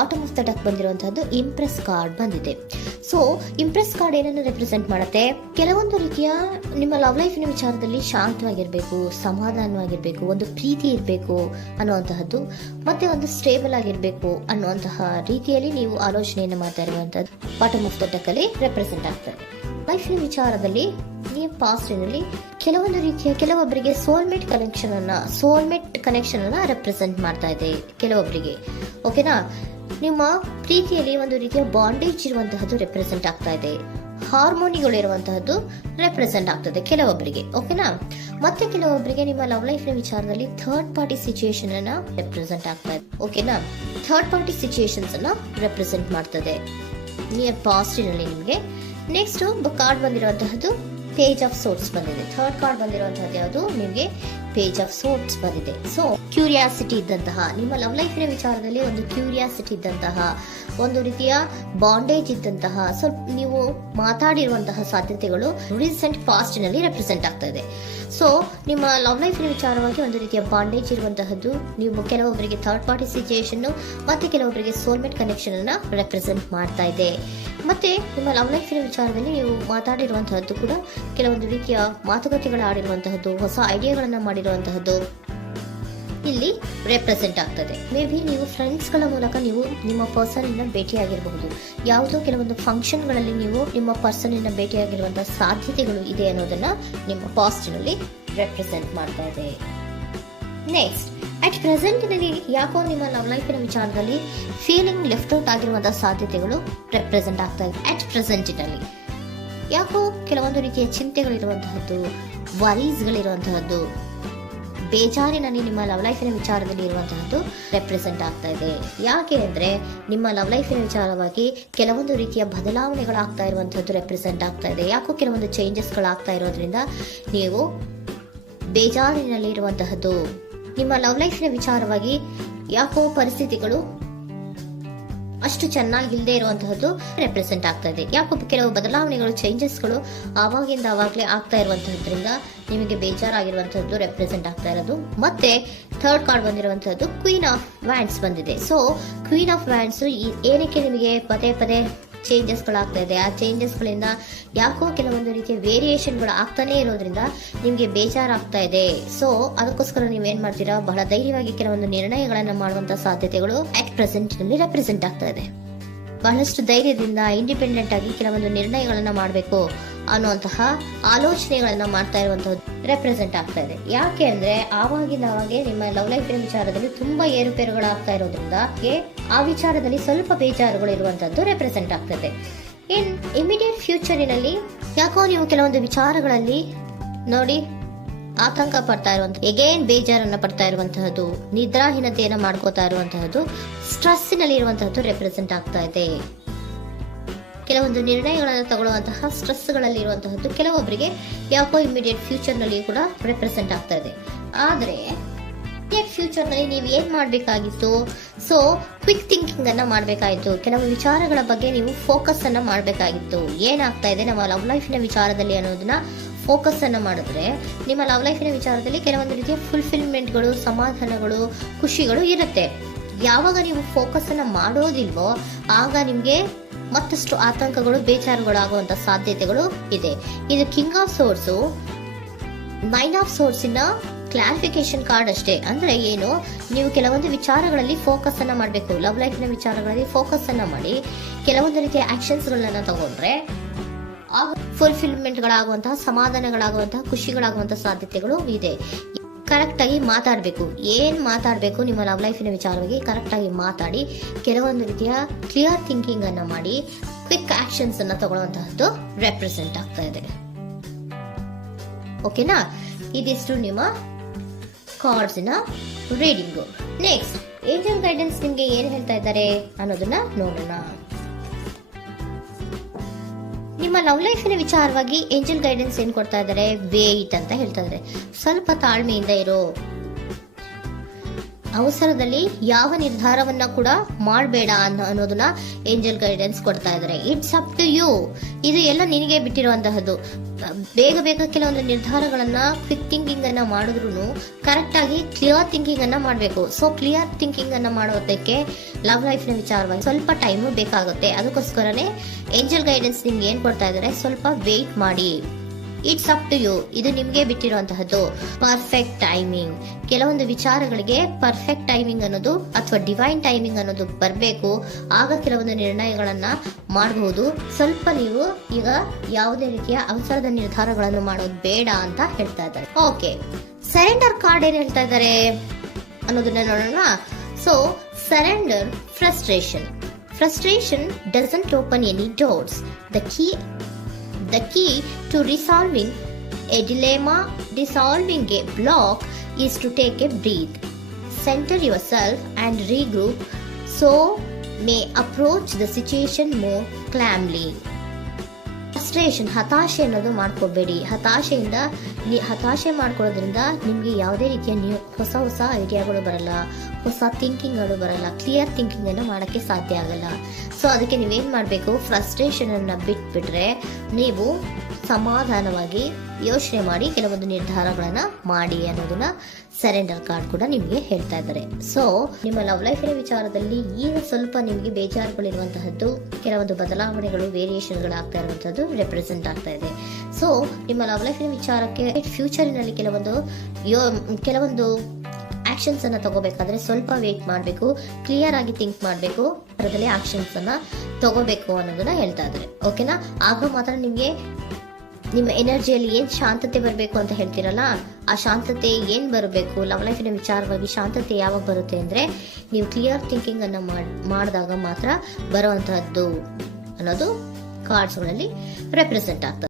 Bottom of the deck ಬಂದಿರುವಂತಹದ್ದು empress card ಬಂದಿದೆ. So empress card ಏನನ್ನು ರೆಪ್ರೆಸೆಂಟ್ ಮಾಡುತ್ತೆ? ಕೆಲವೊಂದು ರೀತಿಯ ನಿಮ್ಮ ಲವ್ ಲೈಫಿನ ವಿಚಾರದಲ್ಲಿ ಶಾಂತವಾಗಿರ್ಬೇಕು, ಸಮಾಧಾನವಾಗಿರ್ಬೇಕು, ಒಂದು ಪ್ರೀತಿ ಇರಬೇಕು ಅನ್ನುವಂತಹದ್ದು, ಮತ್ತೆ ಒಂದು ಸ್ಟೇಬಲ್ ಆಗಿರ್ಬೇಕು ಅನ್ನುವಂತಹ ರೀತಿಯಲ್ಲಿ ನೀವು ಆಲೋಚನೆಯನ್ನು ಮಾಡ್ತಾ ಇರುವಂತಹದ್ದು ಬಾಟಮ್ ಆಫ್ ದ ಡೆಕ್ ಅಲ್ಲಿ ರೆಪ್ರೆಸೆಂಟ್ ಆಗ್ತದೆ. ಲೈಫಿನ ವಿಚಾರದಲ್ಲಿ ನೀವು ಪಾಸ್ಟಿನಲ್ಲಿ ಕೆಲವೊಂದು ರೀತಿಯ ಕೆಲವೊಬ್ಬರಿಗೆ ಸೋಲ್ಮೇಟ್ ಕನೆಕ್ಷನ್ ಅನ್ನ ರೆಪ್ರೆಸೆಂಟ್ ಮಾಡ್ತಾ ಇದೆ ಕೆಲವೊಬ್ಬರಿಗೆ. ಓಕೆನಾ? ನಿಮ್ಮ ಪ್ರೀತಿಯಲ್ಲಿ ಒಂದು ರೀತಿಯ ಬಾಂಡೇಜ್ ಇರುವಂತಹದ್ದು ರೆಪ್ರೆಸೆಂಟ್ ಆಗ್ತಾ ಇದೆ. ಹಾರ್ಮೋನಿಗಳು ಇರುವಂತಹದ್ದು ರೆಪ್ರೆಸೆಂಟ್ ಆಗ್ತದೆ ಕೆಲವೊಬ್ಬರಿಗೆ. ಓಕೆನಾ? ಮತ್ತೆ ಕೆಲವೊಬ್ಬರಿಗೆ ನಿಮ್ಮ ಲವ್ ಲೈಫ್ನ ವಿಚಾರದಲ್ಲಿ ಥರ್ಡ್ ಪಾರ್ಟಿ ಸಿಚುಯೇಷನ್ ಅನ್ನ ರೆಪ್ರೆಸೆಂಟ್ ಆಗ್ತಾ ಇದೆ. ಓಕೆನಾ? ಥರ್ಡ್ ಪಾರ್ಟಿ ಸಿಚುಯೇಷನ್ಸ್ ಅನ್ನ ರೆಪ್ರೆಸೆಂಟ್ ಮಾಡ್ತದೆ ನಿಯರ್ ಪಾಸ್ಟಿನಲ್ಲಿ ನಿಮಗೆ. ನೆಕ್ಸ್ಟ್ ಕಾರ್ಡ್ ಬಂದಿರುವಂತಹದ್ದು ಪೇಜ್ ಆಫ್ ಸೋರ್ಟ್ಸ್ ಬಂದಿದೆ. ಥರ್ಡ್ ಕಾರ್ಡ್ ಬಂದಿರುವಂತಹದ್ದು ಯಾವುದು? ನಿಮಗೆ ಪೇಜ್ ಆಫ್ ಸೋರ್ಟ್ಸ್ ಬಂದಿದೆ. ಸೊ ಕ್ಯೂರಿಯಾಸಿಟಿ ಇದ್ದಂತಹ, ನಿಮ್ಮ ಲವ್ ಲೈಫಿನ ವಿಚಾರದಲ್ಲಿ ಒಂದು ಕ್ಯೂರಿಯಾಸಿಟಿ ಇದ್ದಂತಹ, ಒಂದು ರೀತಿಯ ಬಾಂಡೇಜ್ ಇದ್ದಂತಹ, ಸ್ವಲ್ಪ ನೀವು ಮಾತಾಡಿರುವಂತಹ ಸಾಧ್ಯತೆಗಳು ರೀಸೆಂಟ್ ಪಾಸ್ಟ್ ನಲ್ಲಿ ರೆಪ್ರೆಸೆಂಟ್ ಆಗ್ತಾ ಇದೆ. ಸೊ ನಿಮ್ಮ ಲವ್ ಲೈಫಿನ ವಿಚಾರವಾಗಿ ಒಂದು ರೀತಿಯ ಬಾಂಡೇಜ್ ಇರುವಂತಹದ್ದು, ನೀವು ಕೆಲವೊಬ್ಬರಿಗೆ ಥರ್ಡ್ ಪಾರ್ಟಿ ಸಿಚುಯೇಷನ್ ಮತ್ತೆ ಕೆಲವೊಬ್ಬರಿಗೆ ಸೋಲ್ಮೇಟ್ ಕನೆಕ್ಷನ್ ಅನ್ನ ರೆಪ್ರೆಸೆಂಟ್ ಮಾಡ್ತಾ ಇದೆ. ಮತ್ತೆ ನಿಮ್ಮ ಲವ್ ಲೈಫಿನ ವಿಚಾರದಲ್ಲಿ ನೀವು ಮಾತಾಡಿರುವಂತಹದ್ದು ಕೂಡ ಕೆಲವೊಂದು ರೀತಿಯ ಮಾತುಕತೆಗಳು ಆಡಿರುವಂತಹದ್ದು, ಹೊಸ ಐಡಿಯಾಗಳನ್ನ ಮಾಡಿರುವಂತಹದ್ದು ಇಲ್ಲಿ ರೆಪ್ರೆಸೆಂಟ್ ಆಗ್ತದೆ. ಮೇ ಬಿ ನೀವು ಫ್ರೆಂಡ್ಸ್ಗಳ ಮೂಲಕ ನೀವು ನಿಮ್ಮ ಪರ್ಸನ್ ಅನ್ನ ಭೇಟಿಯಾಗಿರಬಹುದು. ಯಾವುದೋ ಕೆಲವೊಂದು ಫಂಕ್ಷನ್ಗಳಲ್ಲಿ ನೀವು ನಿಮ್ಮ ಪರ್ಸನ್ ಅನ್ನ ಭೇಟಿಯಾಗಿರುವಂತಹ ಸಾಧ್ಯತೆಗಳು ಇದೆ ಅನ್ನೋದನ್ನ ನಿಮ್ಮ ಪಾಸ್ಟ್ನಲ್ಲಿ ರೆಪ್ರೆಸೆಂಟ್ ಮಾಡ್ತಾ ಇದೆ. ನೆಕ್ಸ್ಟ್, ಅಟ್ ಪ್ರೆಸೆಂಟ್ನಲ್ಲಿ ಯಾಕೋ ನಿಮ್ಮ ಲವ್ ಲೈಫಿನ ವಿಚಾರದಲ್ಲಿ ಫೀಲಿಂಗ್ ಲೆಫ್ಟ್ ಔಟ್ ಆಗಿರುವಂತಹ ಸಾಧ್ಯತೆಗಳು ರೆಪ್ರೆಸೆಂಟ್ ಆಗ್ತಾ ಇದೆ. ಅಟ್ ಪ್ರೆಸೆಂಟ್ನಲ್ಲಿ ಯಾಕೋ ಕೆಲವೊಂದು ರೀತಿಯ ಚಿಂತೆಗಳಿರುವಂತಹದ್ದು, ವರೀಸ್ಗಳಿರುವಂತಹದ್ದು, ಬೇಜಾರಿನಲ್ಲಿ ನಿಮ್ಮ ಲವ್ ಲೈಫಿನ ವಿಚಾರದಲ್ಲಿ ಇರುವಂತಹದ್ದು ರೆಪ್ರೆಸೆಂಟ್ ಆಗ್ತಾ ಇದೆ. ಯಾಕೆ ಅಂದ್ರೆ ನಿಮ್ಮ ಲವ್ ಲೈಫಿನ ವಿಚಾರವಾಗಿ ಕೆಲವೊಂದು ರೀತಿಯ ಬದಲಾವಣೆಗಳಾಗ್ತಾ ಇರುವಂತಹದ್ದು ರೆಪ್ರೆಸೆಂಟ್ ಆಗ್ತಾ ಇದೆ. ಯಾಕೋ ಕೆಲವೊಂದು ಚೇಂಜಸ್ಗಳಾಗ್ತಾ ಇರೋದ್ರಿಂದ ನೀವು ಬೇಜಾರಿನಲ್ಲಿ ಇರುವಂತಹದ್ದು, ನಿಮ್ಮ ಲವ್ ಲೈಫಿನ ವಿಚಾರವಾಗಿ ಯಾಕೋ ಪರಿಸ್ಥಿತಿಗಳು ಅಷ್ಟು ಚೆನ್ನಾಗಿಲ್ಲದೆ ಇರುವಂತಹದ್ದು ರೆಪ್ರೆಸೆಂಟ್ ಆಗ್ತಾ ಇದೆ. ಯಾಕೋ ಕೆಲವು ಬದಲಾವಣೆಗಳು, ಚೇಂಜಸ್ಗಳು ಆವಾಗಿಂದ ಆವಾಗಲೇ ಆಗ್ತಾ ಇರುವಂತಹದ್ರಿಂದ ನಿಮಗೆ ಬೇಜಾರಾಗಿರುವಂತಹದ್ದು ರೆಪ್ರೆಸೆಂಟ್ ಆಗ್ತಾ ಇರೋದು. ಮತ್ತೆ ಥರ್ಡ್ ಕಾರ್ಡ್ ಬಂದಿರುವಂತಹದ್ದು ಕ್ವೀನ್ ಆಫ್ ವ್ಯಾಂಡ್ಸ್ ಬಂದಿದೆ. ಸೊ ಕ್ವೀನ್ ಆಫ್ ವ್ಯಾಂಡ್ಸ್ ಏನಕ್ಕೆ ನಿಮಗೆ ಪದೇ ಪದೇ ಚೇಂಜಸ್ಗಳಾಗ್ತಾ ಇದೆ? ಆ ಚೇಂಜಸ್ಗಳಿಂದ ಯಾಕೋ ಕೆಲವೊಂದು ರೀತಿಯ ವೇರಿಯೇಷನ್ಗಳು ಆಗ್ತಾನೆ ಇರೋದ್ರಿಂದ ನಿಮಗೆ ಬೇಜಾರಾಗ್ತಾ ಇದೆ. ಸೊ ಅದಕ್ಕೋಸ್ಕರ ನೀವೇನ್ ಮಾಡ್ತೀರಾ? ಬಹಳ ಧೈರ್ಯವಾಗಿ ಕೆಲವೊಂದು ನಿರ್ಣಯಗಳನ್ನ ಮಾಡುವಂತಹ ಸಾಧ್ಯತೆಗಳು ಅಟ್ ಪ್ರೆಸೆಂಟ್ ನಲ್ಲಿ ರೆಪ್ರೆಸೆಂಟ್ ಆಗ್ತಾ ಇದೆ. ಬಹಳಷ್ಟು ಧೈರ್ಯದಿಂದ ಇಂಡಿಪೆಂಡೆಂಟ್ ಆಗಿ ಕೆಲವೊಂದು ನಿರ್ಣಯಗಳನ್ನ ಮಾಡಬೇಕು ಅನ್ನುವಂತಹ ಆಲೋಚನೆಗಳನ್ನ ಮಾಡ್ತಾ ಇರುವಂತಹದ್ದು ರೆಪ್ರೆಸೆಂಟ್ ಆಗ್ತಾ ಇದೆ. ಯಾಕೆ ಅಂದ್ರೆ ಆವಾಗಿನ ಅವಾಗೆ ನಿಮ್ಮ ಲವ್ ಲೈಫಿನ ವಿಚಾರದಲ್ಲಿ ತುಂಬಾ ಏರುಪೇರುಗಳಾಗ್ತಾ ಇರೋದ್ರಿಂದ ಆ ವಿಚಾರದಲ್ಲಿ ಸ್ವಲ್ಪ ಬೇಜಾರುಗಳು ಇರುವಂತದ್ದು ರೆಪ್ರೆಸೆಂಟ್ ಆಗ್ತದೆ. ಇನ್ ಇಮಿಡಿಯೇಟ್ ಫ್ಯೂಚರಿನಲ್ಲಿ ಯಾಕೋ ನೀವು ಕೆಲವೊಂದು ವಿಚಾರಗಳಲ್ಲಿ ನೋಡಿ ಆತಂಕ ಪಡ್ತಾ ಇರುವಂತಹ, ಎಗೇನ್ ಬೇಜಾರನ್ನ ಪಡ್ತಾ ಇರುವಂತಹದ್ದು, ನಿದ್ರಾಹೀನತೆಯನ್ನ ಮಾಡ್ಕೋತಾ ಇರುವಂತಹದ್ದು, ಸ್ಟ್ರೆಸ್ಸಿನಲ್ಲಿ ಇರುವಂತಹದ್ದು ರೆಪ್ರೆಸೆಂಟ್ ಆಗ್ತಾ ಇದೆ. ಕೆಲವೊಂದು ನಿರ್ಣಯಗಳನ್ನು ತಗೊಳ್ಳುವಂತಹ ಸ್ಟ್ರೆಸ್ಗಳಲ್ಲಿ ಇರುವಂತಹದ್ದು ಕೆಲವೊಬ್ಬರಿಗೆ ಯಾಕೋ ಇಮಿಡಿಯೇಟ್ ಫ್ಯೂಚರ್ ನಲ್ಲಿ ಕೂಡ ರೆಪ್ರೆಸೆಂಟ್ ಆಗ್ತಾ ಇದೆ. ಆದ್ರೆ ಫ್ಯೂಚರ್ ನಲ್ಲಿ ನೀವು ಏನ್ ಮಾಡ್ಬೇಕಾಗಿತ್ತು? ಸೊ ಕ್ವಿಕ್ ಥಿಂಕಿಂಗ್ ಅನ್ನ ಮಾಡ್ಬೇಕಾಗಿತ್ತು. ಕೆಲವು ವಿಚಾರಗಳ ಬಗ್ಗೆ ನೀವು ಫೋಕಸ್ ಅನ್ನ ಮಾಡ್ಬೇಕಾಗಿತ್ತು. ಏನಾಗ್ತಾ ಇದೆ ನಮ್ಮ ಲವ್ ಲೈಫಿನ ವಿಚಾರದಲ್ಲಿ ಅನ್ನೋದನ್ನ ಫೋಕಸ್ ಅನ್ನ ಮಾಡಿದ್ರೆ ನಿಮ್ಮ ಲವ್ ಲೈಫಿನ ವಿಚಾರದಲ್ಲಿ ಕೆಲವೊಂದು ರೀತಿಯ ಫುಲ್ಫಿಲ್ಮೆಂಟ್ಗಳು, ಸಮಾಧಾನಗಳು, ಖುಷಿಗಳು ಇರುತ್ತೆ. ಯಾವಾಗ ನೀವು ಫೋಕಸ್ ಅನ್ನ ಮಾಡೋದಿಲ್ವೋ ಆಗ ನಿಮ್ಗೆ ಮತ್ತಷ್ಟು ಆತಂಕಗಳು, ಬೇಜಾರುಗಳು ಆಗುವಂತ ಸಾಧ್ಯತೆಗಳು ಇದೆ. ಇದು king of swords, nine of swords ಇನ ಕ್ಲಾರಿಫಿಕೇಶನ್ ಕಾರ್ಡ್ ಅಷ್ಟೇ. ಅಂದ್ರೆ ಏನು? ನೀವು ಕೆಲವೊಂದು ವಿಚಾರಗಳಲ್ಲಿ ಫೋಕಸ್ ಅನ್ನ ಮಾಡಬೇಕು. ಲವ್ ಲೈಫಿನ ವಿಚಾರಗಳಲ್ಲಿ ಫೋಕಸ್ ಅನ್ನ ಮಾಡಿ ಕೆಲವೊಂದು ರೀತಿಯ ಆಕ್ಷನ್ಸ್ ಗಳನ್ನ ತಗೊಂಡ್ರೆ ಫುಲ್ಫಿಲ್ಮೆಂಟ್ಗಳಾಗುವಂತಹ, ಸಮಾಧಾನಗಳಾಗುವಂತಹ, ಖುಷಿಗಳಾಗುವಂತಹ ಸಾಧ್ಯತೆಗಳು ಇದೆ. ಕರೆಕ್ಟ್ ಆಗಿ ಮಾತಾಡಬೇಕು. ಏನ್ ಮಾತಾಡಬೇಕು ನಿಮ್ಮ ಲವ್ ಲೈಫಿನ ವಿಚಾರವಾಗಿ ಕರೆಕ್ಟ್ ಆಗಿ ಮಾತಾಡಿ ಕೆಲವೊಂದು ರೀತಿಯ ಕ್ಲಿಯರ್ ಥಿಂಕಿಂಗ್ ಅನ್ನ ಮಾಡಿ ಕ್ವಿಕ್ ಆಕ್ಷನ್ಸ್ ಅನ್ನ ತಗೊಳ್ಳುವಂತಹದ್ದು ರೆಪ್ರೆಸೆಂಟ್ ಆಗ್ತಾ ಇದೆ. ಓಕೆನಾ? ಇದಿಷ್ಟು ನಿಮ್ಮ ಕಾರ್ಡ್ಸ್ ನ ರೀಡಿಂಗು. ನೆಕ್ಸ್ಟ್, ಏಂಜಲ್ ಗೈಡೆನ್ಸ್ ನಿಮ್ಗೆ ಏನ್ ಹೇಳ್ತಾ ಇದ್ದಾರೆ ಅನ್ನೋದನ್ನ ನೋಡೋಣ. ನಿಮ್ಮ ಲವ್ ಲೈಫಿನ ವಿಚಾರವಾಗಿ ಏಂಜಲ್ ಗೈಡೆನ್ಸ್ ಏನ್ ಕೊಡ್ತಾ ಇದ್ದಾರೆ? ವೇಟ್ ಅಂತ ಹೇಳ್ತಾ ಇದ್ದಾರೆ. ಸ್ವಲ್ಪ ತಾಳ್ಮೆಯಿಂದ ಇರೋ, ಅವಸರದಲ್ಲಿ ಯಾವ ನಿರ್ಧಾರವನ್ನ ಕೂಡ ಮಾಡಬೇಡ ಅನ್ನೋದನ್ನ ಏಂಜಲ್ ಗೈಡೆನ್ಸ್ ಕೊಡ್ತಾ ಇದ್ದಾರೆ. It's up to you. ಇದು ಎಲ್ಲ ನಿನಗೆ ಬಿಟ್ಟಿರುವಂತಹದ್ದು. ಬೇಗ ಬೇಗ ಕೆಲವೊಂದು ನಿರ್ಧಾರಗಳನ್ನ ಕ್ವಿಕ್ ಥಿಂಕಿಂಗ್ ಅನ್ನ ಮಾಡಿದ್ರು ಕರೆಕ್ಟ್ ಆಗಿ ಕ್ಲಿಯರ್ ಥಿಂಕಿಂಗ್ ಅನ್ನ ಮಾಡಬೇಕು. ಸೊ ಕ್ಲಿಯರ್ ಥಿಂಕಿಂಗ್ ಅನ್ನ ಮಾಡೋದಕ್ಕೆ ಲವ್ ಲೈಫ್ ನ ವಿಚಾರವಾಗಿ ಸ್ವಲ್ಪ ಟೈಮು ಬೇಕಾಗುತ್ತೆ. ಅದಕ್ಕೋಸ್ಕರನೇ ಏಂಜಲ್ ಗೈಡೆನ್ಸ್ ನಿಮ್ಗೆ ಏನ್ ಕೊಡ್ತಾ ಇದ್ದಾರೆ, ಸ್ವಲ್ಪ ವೇಟ್ ಮಾಡಿ. It's up to you. ಇದು ನಿಮ್ಗೆ ಬಿಟ್ಟಿರುವಂತಹದ್ದು. Perfect timing. ಕೆಲವೊಂದು ವಿಚಾರಗಳಿಗೆ ಪರ್ಫೆಕ್ಟ್ ಟೈಮಿಂಗ್ ಅನ್ನೋದು ಅಥವಾ ಡಿವೈನ್ ಟೈಮಿಂಗ್ ಅನ್ನೋದು ಬರಬೇಕು. ಆಗ ಕೆಲವೊಂದು ನಿರ್ಣಯಗಳನ್ನ ಮಾಡಬಹುದು. ಸ್ವಲ್ಪ ನೀವು ಈಗ ಯಾವುದೇ ರೀತಿಯ ಅವಸರದ ನಿರ್ಧಾರಗಳನ್ನು ಮಾಡೋದು ಬೇಡ ಅಂತ ಹೇಳ್ತಾ ಇದ್ದಾರೆ. ಓಕೆ, ಸರೆಂಡರ್ ಕಾರ್ಡ್ ಏನ್ ಹೇಳ್ತಾ ಇದ್ದಾರೆ ಅನ್ನೋದನ್ನ ನೋಡೋಣ. So surrender frustration doesn't open any doors. The key to resolving a dilemma, dissolving a block, is to take a breath, center yourself and regroup, so may approach the situation more calmly. Frustration, ಹತಾಶೆ ಅನ್ನೋದು ಮಾಡ್ಕೋಬೇಡಿ. ಹತಾಶೆ ಮಾಡ್ಕೊಳ್ಳೋದ್ರಿಂದ ನಿಮ್ಗೆ ಯಾವುದೇ ರೀತಿಯ ಹೊಸ ಐಡಿಯಾಗಳು ಬರಲ್ಲ, ಹೊಸ ಥಿಂಕಿಂಗ್ಗಳು ಬರಲ್ಲ, ಕ್ಲಿಯರ್ ಥಿಂಕಿಂಗ್ ಅನ್ನು ಮಾಡಕ್ಕೆ ಸಾಧ್ಯ ಆಗಲ್ಲ. ಸೊ ಅದಕ್ಕೆ ನೀವೇನ್ ಮಾಡಬೇಕು, ಫ್ರಸ್ಟ್ರೇಷನ್ ಅನ್ನ ಬಿಟ್ಬಿಟ್ರೆ ನೀವು ಸಮಾಧಾನವಾಗಿ ಯೋಚನೆ ಮಾಡಿ ಕೆಲವೊಂದು ನಿರ್ಧಾರಗಳನ್ನ ಮಾಡಿ ಅನ್ನೋದನ್ನ ಸರೆಂಡರ್ ಕಾರ್ಡ್ ಕೂಡ ನಿಮ್ಗೆ ಹೇಳ್ತಾ ಇದ್ದಾರೆ. ಸೊ ನಿಮ್ಮ ಲವ್ ಲೈಫಿನ ವಿಚಾರದಲ್ಲಿ ಈಗ ಸ್ವಲ್ಪ ನಿಮ್ಗೆ ಬೇಜಾರುಗಳಿರುವಂತಹದ್ದು, ಕೆಲವೊಂದು ಬದಲಾವಣೆಗಳು, ವೇರಿಯೇಷನ್ಗಳು ಆಗ್ತಾ ಇರುವಂತದ್ದು ರೆಪ್ರೆಸೆಂಟ್ ಆಗ್ತಾ ಇದೆ. ಸೊ ನಿಮ್ಮ ಲವ್ ಲೈಫಿನ ವಿಚಾರಕ್ಕೆ ಫ್ಯೂಚರಿನಲ್ಲಿ ಕೆಲವೊಂದು ಆಕ್ಷನ್ಸ್ ಅನ್ನ ತಗೋಬೇಕಾದ್ರೆ ಸ್ವಲ್ಪ ವೇಟ್ ಮಾಡಬೇಕು, ಕ್ಲಿಯರ್ ಆಗಿ ಥಿಂಕ್ ಮಾಡಬೇಕು, ಅದರಲ್ಲಿ ಆಕ್ಷನ್ಸ್ ಅನ್ನ ತಗೋಬೇಕು ಅನ್ನೋದನ್ನ ಹೇಳ್ತಾ ಇದ್ದಾರೆ. ಓಕೆನಾ? ಆಗ ಮಾತ್ರ ನಿಮ್ಗೆ ನಿಮ್ಮ ಎನರ್ಜಿಯಲ್ಲಿ ಏನ್ ಶಾಂತತೆ ಬರಬೇಕು ಅಂತ ಹೇಳ್ತೀರಲ್ಲ, ಆ ಶಾಂತತೆ ಏನ್ ಬರಬೇಕು, ಲವ್ ಲೈಫಿನ ವಿಚಾರವಾಗಿ ಶಾಂತತೆ ಯಾವಾಗ ಬರುತ್ತೆ ಅಂದ್ರೆ ನೀವು ಕ್ಲಿಯರ್ ಥಿಂಕಿಂಗ್ ಅನ್ನ ಮಾಡಿದಾಗ ಮಾತ್ರ ಬರುವಂತಹದ್ದು ಅನ್ನೋದು ಕಾರ್ಡ್ಸ್ ಗಳಲ್ಲಿ ರೆಪ್ರೆಸೆಂಟ್ ಆಗ್ತದೆ.